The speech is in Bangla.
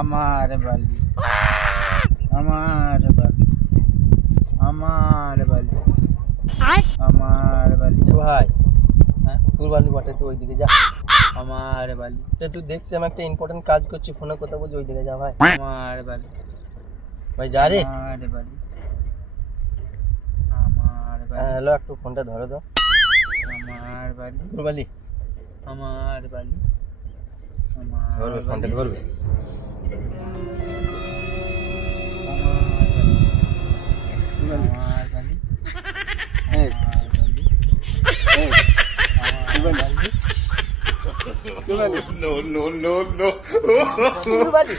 আমার বালি, আমার বালি, আমার বালি, আমার বালি। ভাই হ্যাঁ, তোর বালি বটে, তুই ওইদিকে যা। আমার বালি, তুই দেখছি আমি একটা ইম্পর্টেন্ট কাজ করছি, ফোনে কথা বলছি, ওইদিকে যা ভাই। আমার বালি, ভাই যা রে। আমার বালি, আমার বালি, হ্যালো, একটু ফোনটা ধরো তো। আমার বালি, তোর বালি আমার বালি, আমার ধরবে, ফোনটা বালি, ধরবে। আমার বালি, এই, আমার বালি, এই, তোর বালি। তোর বালি। No, no, no, no. তোর বালি।